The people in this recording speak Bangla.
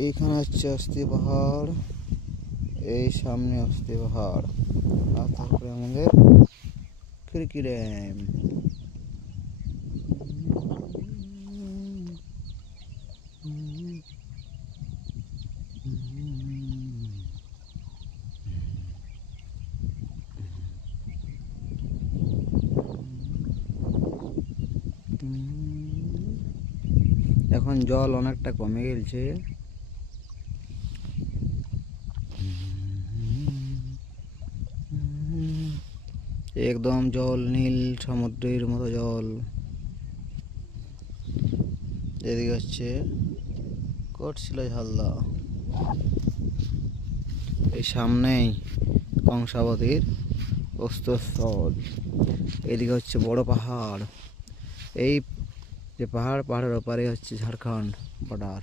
এইখানে হচ্ছে অস্থি পাহাড়, এই সামনে অস্থি পাহাড়, আর তারপরে আমাদের খিড়কি ড্যাম। এখন জল অনেকটা কমে গেছে। একদম জল নীল সমুদ্রের মতো জল। এদিকে হচ্ছে কোটশিলা ঝালদা, এই সামনেই কংসাবতীর অস্ত্রস্থল। এদিকে হচ্ছে বড় পাহাড়, এই যে পাহাড়ের ওপারে হচ্ছে ঝাড়খণ্ড বর্ডার।